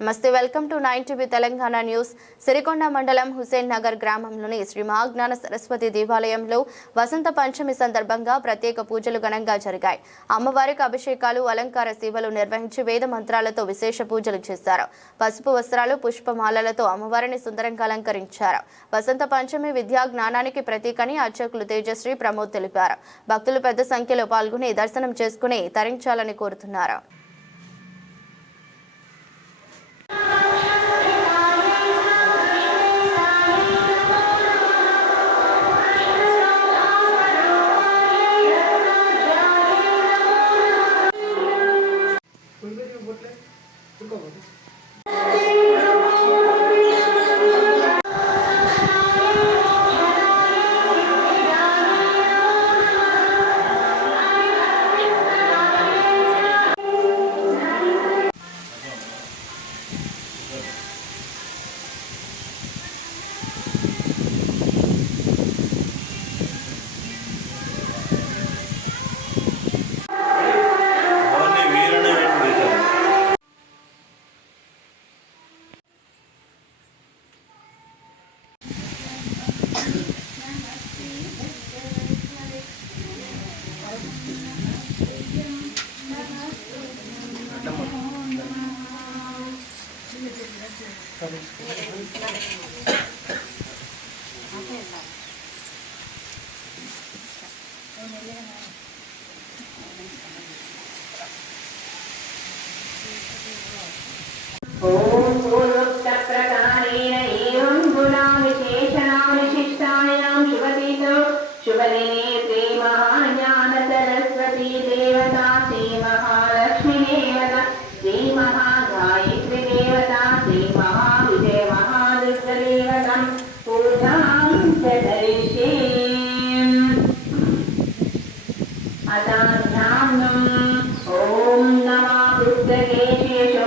నమస్తే, welcome to 9 TV Telangana news. Sirikonda మండలం హుసేన్ నగర్ గ్రామంలోని శ్రీ మహాజ్ఞాన సరస్వతి దేవాలయంలో వసంత పంచమి సందర్భంగా ప్రత్యేక పూజలు ఘనంగా జరిగాయి. అమ్మవారికి అభిషేకాలు, అలంకార సేవలు నిర్వహించి వేద మంత్రాలతో విశేష పూజలు చేశారు. పసుపు వస్త్రాలు, పుష్పమాలలతో అమ్మవారిని సుందరంగా అలంకరించారు. వసంత పంచమి విద్యా జ్ఞానానికి ప్రతీకని అర్చకులు తేజశ్రీ ప్రమోద్ తెలిపారు. భక్తులు పెద్ద సంఖ్యలో పాల్గొని దర్శనం చేసుకుని తరించాలని కోరుతున్నారు. ओम पूर्वोक्तप्रकारेण एवं गुणाविशेषणाविशिष्टायां शुभतिथौ शुभदिने श्री महाज्ञान सरस्वती देवता श्री महालक्ष्मी देवता श्री महागायत्री देवता श्री महाविजय महादुर्ग देवता पूजां च करिष्ये। अताध्यानम् ओम नमः पुस्तकेशेषो